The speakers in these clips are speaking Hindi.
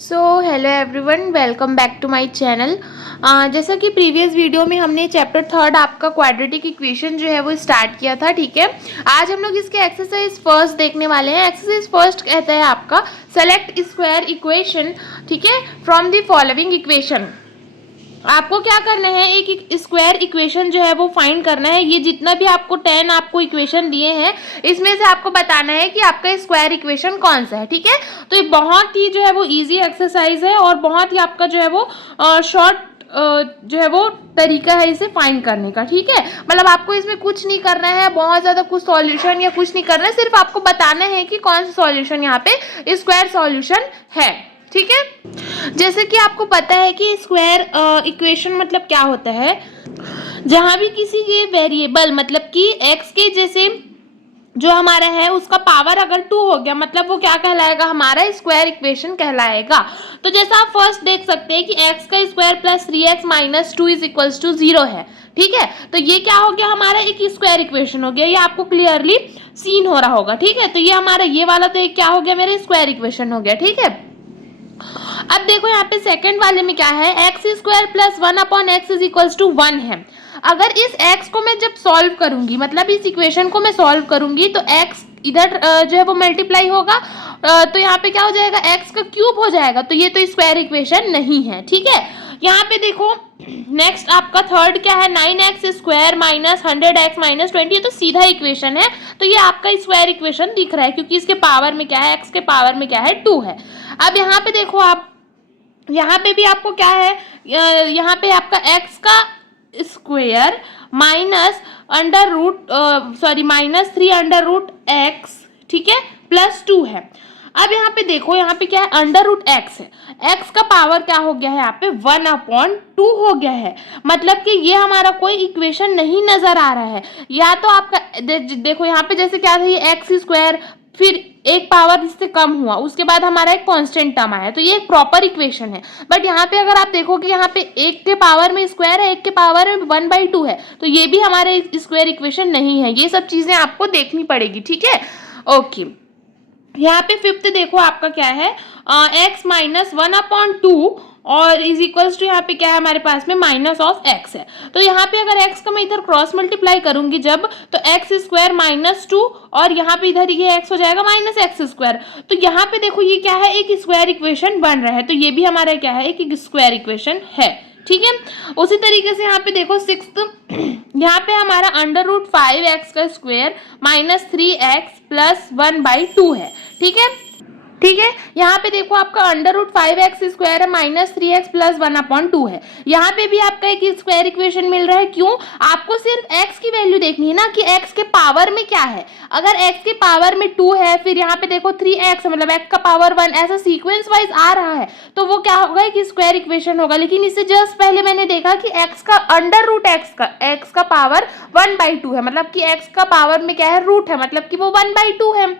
So hello everyone, welcome back to my channel. जैसा कि प्रीवियस वीडियो में हमने चैप्टर थर्ड आपका क्वाड्रेटिक इक्वेशन जो है वो स्टार्ट किया था, ठीक है। आज हम लोग इसके एक्सरसाइज फर्स्ट देखने वाले हैं। एक्सरसाइज फर्स्ट कहता है आपका सेलेक्ट स्क्वायर इक्वेशन, ठीक है, फ्रॉम द फॉलोइंग इक्वेशन। आपको क्या करना है, एक स्क्वायर इक्वेशन जो है वो फाइंड करना है। ये जितना भी आपको 10 आपको इक्वेशन दिए हैं, इसमें से आपको बताना है कि आपका स्क्वायर इक्वेशन कौन सा है, ठीक है। तो ये बहुत ही जो है वो इजी एक्सरसाइज है और बहुत ही आपका जो है वो शॉर्ट जो है वो तरीका है इसे फाइंड करने का, ठीक है। मतलब आपको इसमें कुछ नहीं करना है, बहुत ज़्यादा कुछ सॉल्यूशन या कुछ नहीं करना है, सिर्फ आपको बताना है कि कौन सा सॉल्यूशन यहाँ पे स्क्वायर सॉल्यूशन है, ठीक है। जैसे कि आपको पता है कि स्क्वायर इक्वेशन मतलब क्या होता है, जहां भी किसी के वेरिएबल मतलब कि x के जैसे जो हमारा है उसका पावर अगर 2 हो गया, मतलब वो क्या कहलाएगा, हमारा स्क्वायर इक्वेशन कहलाएगा। तो जैसा आप फर्स्ट देख सकते हैं कि x का square plus 3x minus 2 is equals to 0 है, ठीक है। तो ये क्या हो गया, हमारा एक स्क्वायर इक्वेशन हो गया। ये आपको क्लियरली सीन हो रहा होगा, ठीक है। तो ये हमारा ये वाला तो एक क्या हो गया, मेरा स्क्वायर इक्वेशन हो गया, ठीक है। अब देखो यहाँ पे सेकंड वाले में क्या है, x square plus 1 upon x is equals to 1 है। अगर इस x को मैं जब सॉल्व करूंगी, मतलब इस इक्वेशन को मैं सॉल्व करूंगी, तो x इधर जो है वो मल्टीप्लाई होगा, तो यहाँ पे क्या हो जाएगा, x का क्यूब हो जाएगा। तो ये तो स्क्वायर इक्वेशन नहीं है, ठीक है। यहाँ पे देखो नेक्स्ट आपका थर्ड क्या है, 9x square minus 100x minus 20, ये तो सीधा इक्वेशन है। तो ये आपका स्क्वायर इक्वेशन दिख रहा है क्योंकि इसके पावर में क्या है, x के पावर में क्या है, 2 है। अब यहाँ पे देखो आप, यहाँ पे भी आपको क्या है, यहाँ पे आपका x का square minus under root minus 3 under root x, ठीक है, प्लस 2 है। अब यहाँ पे देखो, यहाँ पे क्या है, अंडर रूट एक्स है, एक्स का पावर क्या हो गया है, यहाँ पे 1/2 हो गया है। मतलब कि ये हमारा कोई इक्वेशन नहीं नजर आ रहा है। या तो आपका देखो यहाँ पे जैसे क्या था, ये एक्स स्क्वायर, फिर एक पावर इससे कम हुआ, उसके बाद हमारा एक कांस्टेंट टर्म आया, तो ये एक प्रॉपर इक्वेशन है। बट यहाँ पे अगर आप देखोगे, यहाँ पे एक के पावर में स्क्वायर है, एक के पावर में 1/2 है, तो ये भी हमारे स्क्वायर इक्वेशन नहीं है। ये सब चीजें आपको देखनी पड़ेगी, ठीक है। ओके, यहाँ पे फिफ्थ देखो आपका क्या है, x माइनस 1/2 और इज इक्वल्स टू, यहाँ पे क्या है हमारे पास में, माइनस ऑफ x है। तो यहाँ पे अगर x का मैं इधर क्रॉस मल्टीप्लाई करूंगी जब, तो x स्क्वायर माइनस 2 और यहाँ पे इधर ये x हो जाएगा माइनस एक्स स्क्वायर। तो यहाँ पे देखो ये क्या है, एक स्क्वायर इक्वेशन बन रहा है। तो ये भी हमारा क्या है, एक स्क्वायर इक्वेशन है, ठीक है। उसी तरीके से यहाँ पे देखो सिक्स्थ, यहाँ पे हमारा अंडर रूट 5x का स्क्वायर माइनस 3x प्लस 1/2 है, ठीक है, ठीक है। यहाँ पे देखो आपका अंडर रूट 5x स्क्वायर है माइनस 3x प्लस 1/2 है। यहाँ पे भी आपका एक स्क्वायर इक्वेशन मिल रहा है। क्यों, आपको सिर्फ x की वैल्यू देखनी है ना, कि x के पावर में क्या है। अगर x के पावर में 2 है, फिर यहाँ पे देखो 3x मतलब x का पावर 1, ऐसा सीक्वेंस वाइज आ रहा है, तो वो क्या होगा, एक स्क्वायर इक्वेशन होगा। लेकिन इससे जस्ट पहले मैंने देखा कि x का अंडर रूट x का पावर 1/2 है, मतलब कि x का पावर में क्या है, रूट है, मतलब कि वो 1/2 है।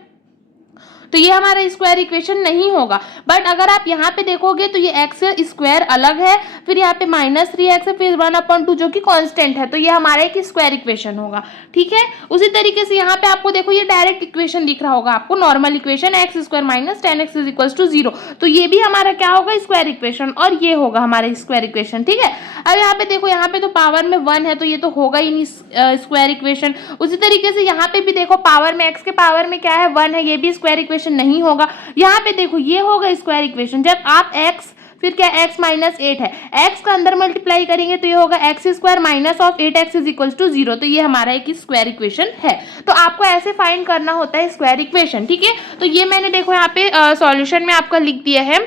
तो ये हमारा स्क्वायर इक्वेशन नहीं होगा। बट अगर आप यहाँ पे देखोगे तो ये एक्स स्क्वायर अलग है, फिर यहाँ पे माइनस 3x है, फिर 1/2 जो कि कांस्टेंट है, तो ये हमारा एक स्क्वायर इक्वेशन होगा, ठीक है। उसी तरीके से यहाँ पे आपको देखो ये डायरेक्ट इक्वेशन दिख रहा होगा आपको, normal equation x square minus 10x is equals to 0। तो ये भी हमारा क्या होगा, स्क्वायर इक्वेशन, और ये होगा हमारा स्क्वायर इक्वेशन, ठीक है। अब यहाँ पे देखो, यहाँ पे तो पावर में 1 है, तो ये तो होगा ही नहीं स्क्वायर इक्वेशन। उसी तरीके से यहाँ पे भी देखो, पावर में एक्स के पावर में क्या है, 1 है, ये भी स्क्वायर इक्वेशन नहीं होगा। यहाँ पे देखो ये होगा स्क्वायर इक्वेशन जब आप x, फिर क्या x माइनस 8 है, x का अंदर मल्टीप्लाई करेंगे तो ये होगा x square minus of 8x is equals to 0। तो ये हमारा एक स्क्वायर इक्वेशन है। तो आपको ऐसे फाइंड करना होता है स्क्वायर इक्वेशन, ठीक है। तो ये मैंने देखो यहाँ पे सॉल्यूशन में आपका लिख दिया है,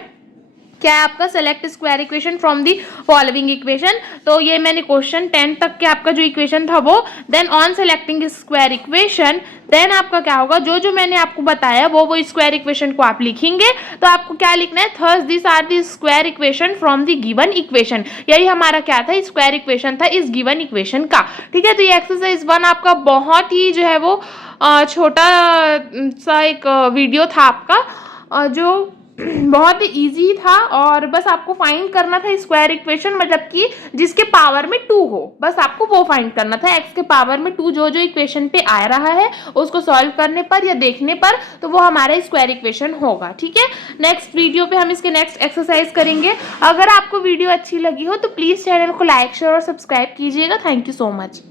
क्या है आपका, select square equation from the following equation. तो ये मैंने क्वेश्चन 10 तक के आपका जो इक्वेशन था वो, then on selecting square equation, then आपका क्या होगा, जो जो मैंने आपको बताया वो स्क्वायर इक्वेशन को आप लिखेंगे। तो आपको क्या लिखना है, thus this are the square equation from the given equation. यही हमारा क्या था, स्क्वायर इक्वेशन था इस गिवन इक्वेशन का, ठीक है। तो ये एक्सरसाइज 1 आपका बहुत ही जो है वो छोटा सा एक वीडियो था आपका, जो बहुत ही इजी था और बस आपको फाइंड करना था स्क्वायर इक्वेशन, मतलब कि जिसके पावर में 2 हो, बस आपको वो फाइंड करना था। x के पावर में 2 जो जो इक्वेशन पे आ रहा है उसको सॉल्व करने पर या देखने पर तो वो हमारा स्क्वायर इक्वेशन होगा। ठीक है, नेक्स्ट वीडियो पे हम इसके नेक्स्ट एक्सरसाइज करेंगे। अगर आपको वीडियो अच्छी लगी हो तो प्लीज चैनल को लाइक शेयर और सब्सक्राइब कीजिएगा। Thank you so much.